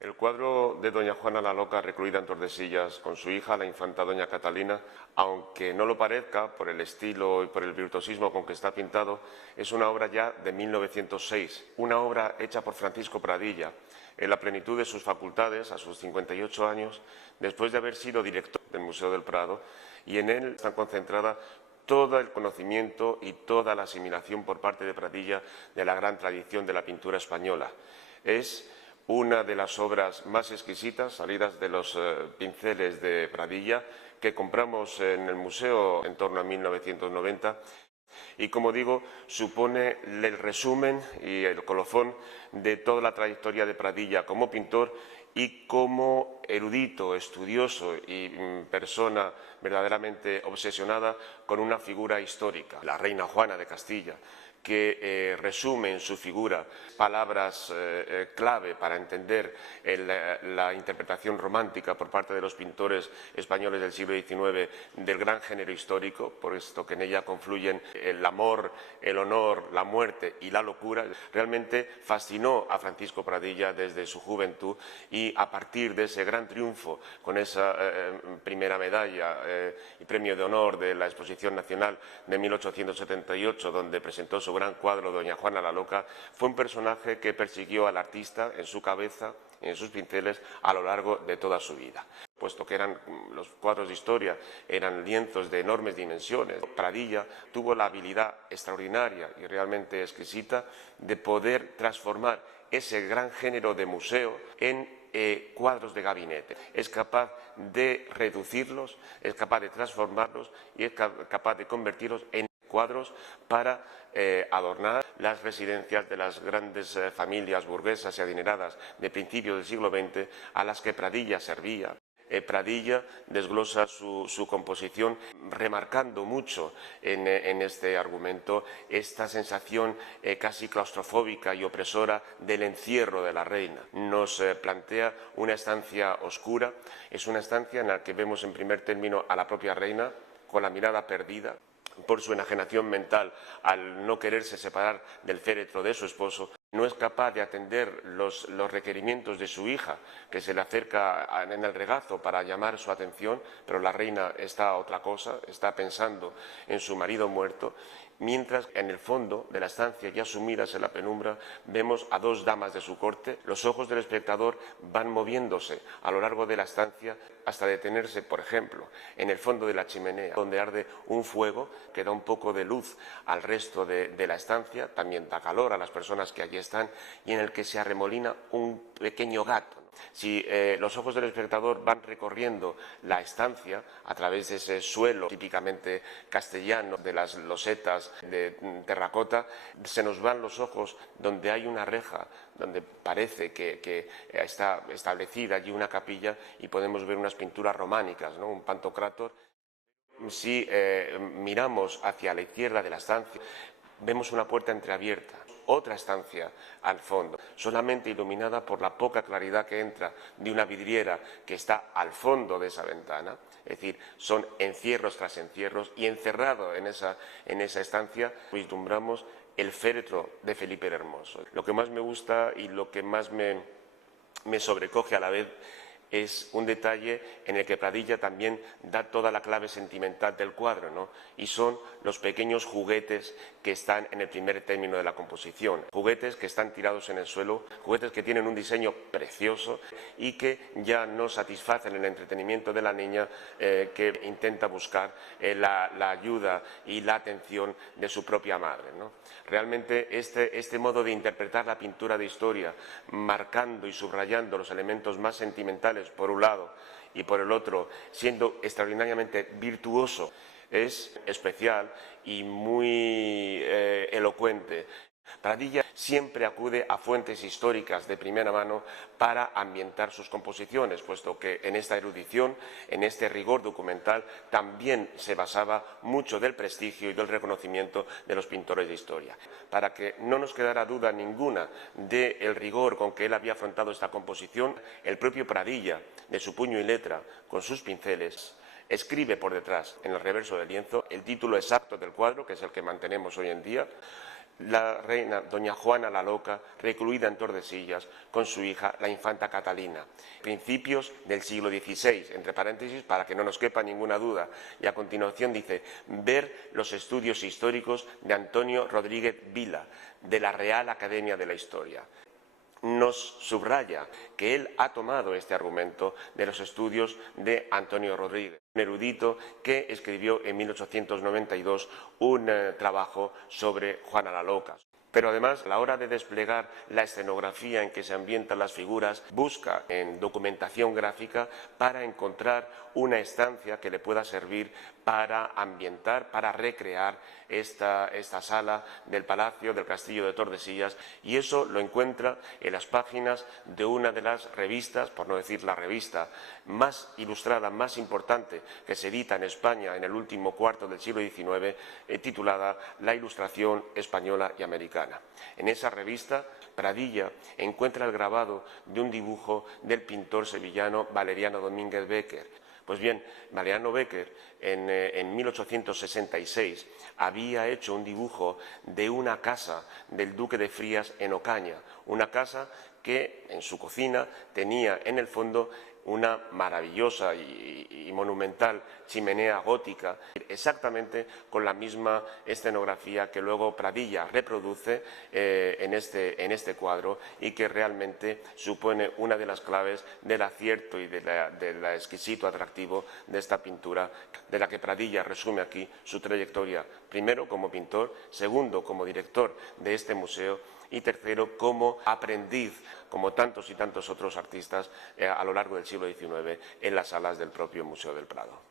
El cuadro de doña Juana la Loca recluida en Tordesillas con su hija, la infanta doña Catalina, aunque no lo parezca por el estilo y por el virtuosismo con que está pintado, es una obra ya de 1906, una obra hecha por Francisco Pradilla, en la plenitud de sus facultades, a sus 58 años, después de haber sido director del Museo del Prado, y en él está concentrada todo el conocimiento y toda la asimilación por parte de Pradilla de la gran tradición de la pintura española. Es una de las obras más exquisitas salidas de los pinceles de Pradilla que compramos en el museo en torno a 1990 y, como digo, supone el resumen y el colofón de toda la trayectoria de Pradilla como pintor y como erudito, estudioso y persona verdaderamente obsesionada con una figura histórica, la reina Juana de Castilla, que resume en su figura palabras clave para entender la interpretación romántica por parte de los pintores españoles del siglo XIX del gran género histórico, puesto que en ella confluyen el amor, el honor, la muerte y la locura. Realmente fascinó a Francisco Pradilla desde su juventud y a partir de ese gran triunfo con esa primera medalla y premio de honor de la Exposición Nacional de 1878, donde presentó su gran cuadro Doña Juana la Loca, fue un personaje que persiguió al artista en su cabeza, en sus pinceles, a lo largo de toda su vida. Puesto que los cuadros de historia eran lienzos de enormes dimensiones, Pradilla tuvo la habilidad extraordinaria y realmente exquisita de poder transformar ese gran género de museo en cuadros de gabinete. Es capaz de reducirlos, es capaz de transformarlos y es capaz de convertirlos en cuadros para adornar las residencias de las grandes familias burguesas y adineradas de principios del siglo XX a las que Pradilla servía. Pradilla desglosa su composición remarcando mucho en este argumento esta sensación casi claustrofóbica y opresora del encierro de la reina. Nos plantea una estancia oscura, es una estancia en la que vemos en primer término a la propia reina con la mirada perdida por su enajenación mental al no quererse separar del féretro de su esposo. No es capaz de atender los requerimientos de su hija, que se le acerca en el regazo para llamar su atención, pero la reina está a otra cosa, está pensando en su marido muerto, mientras en el fondo de la estancia, ya sumidas en la penumbra, vemos a dos damas de su corte. Los ojos del espectador van moviéndose a lo largo de la estancia hasta detenerse, por ejemplo, en el fondo de la chimenea, donde arde un fuego que da un poco de luz al resto de la estancia, también da calor a las personas que allí están, y en el que se arremolina un pequeño gato. Si los ojos del espectador van recorriendo la estancia a través de ese suelo típicamente castellano de las losetas de terracota, se nos van los ojos donde hay una reja, donde parece que está establecida allí una capilla y podemos ver unas pinturas románicas, ¿no? Un pantocrátor. Si miramos hacia la izquierda de la estancia, vemos una puerta entreabierta, otra estancia al fondo, solamente iluminada por la poca claridad que entra de una vidriera que está al fondo de esa ventana. Es decir, son encierros tras encierros, y encerrado en esa estancia vislumbramos el féretro de Felipe el Hermoso. Lo que más me gusta y lo que más me sobrecoge a la vez es un detalle en el que Pradilla también da toda la clave sentimental del cuadro, ¿no? Y son los pequeños juguetes que están en el primer término de la composición. Juguetes que están tirados en el suelo, juguetes que tienen un diseño precioso y que ya no satisfacen el entretenimiento de la niña que intenta buscar la ayuda y la atención de su propia madre, ¿no? Realmente este modo de interpretar la pintura de historia, marcando y subrayando los elementos más sentimentales por un lado y por el otro siendo extraordinariamente virtuoso, es especial y muy elocuente. Pradilla siempre acude a fuentes históricas de primera mano para ambientar sus composiciones, puesto que en esta erudición, en este rigor documental, también se basaba mucho del prestigio y del reconocimiento de los pintores de historia. Para que no nos quedara duda ninguna del rigor con que él había afrontado esta composición, el propio Pradilla, de su puño y letra, con sus pinceles, escribe por detrás, en el reverso del lienzo, el título exacto del cuadro, que es el que mantenemos hoy en día, la reina doña Juana la Loca, recluida en Tordesillas con su hija, la infanta Catalina. Principios del siglo XVI, entre paréntesis, para que no nos quepa ninguna duda. Y a continuación dice, ver los estudios históricos de Antonio Rodríguez Vila, de la Real Academia de la Historia. Nos subraya que él ha tomado este argumento de los estudios de Antonio Rodríguez, un erudito que escribió en 1892 un trabajo sobre Juana la Loca. Pero además, a la hora de desplegar la escenografía en que se ambientan las figuras, busca en documentación gráfica para encontrar una estancia que le pueda servir para ambientar, para recrear esta sala del Palacio del Castillo de Tordesillas, y eso lo encuentra en las páginas de una de las revistas, por no decir la revista más ilustrada, más importante que se edita en España en el último cuarto del siglo XIX, titulada La Ilustración Española y Americana. En esa revista, Pradilla encuentra el grabado de un dibujo del pintor sevillano Valeriano Domínguez Becker. Pues bien, Valeriano Becker en 1866 había hecho un dibujo de una casa del duque de Frías en Ocaña, una casa que en su cocina tenía en el fondo una maravillosa y monumental chimenea gótica, exactamente con la misma escenografía que luego Pradilla reproduce en este cuadro, y que realmente supone una de las claves del acierto y del exquisito atractivo de esta pintura, de la que Pradilla resume aquí su trayectoria, primero como pintor, segundo como director de este museo, y tercero como aprendiz, como tantos y tantos otros artistas a lo largo del siglo XIX en las salas del propio Museo del Prado.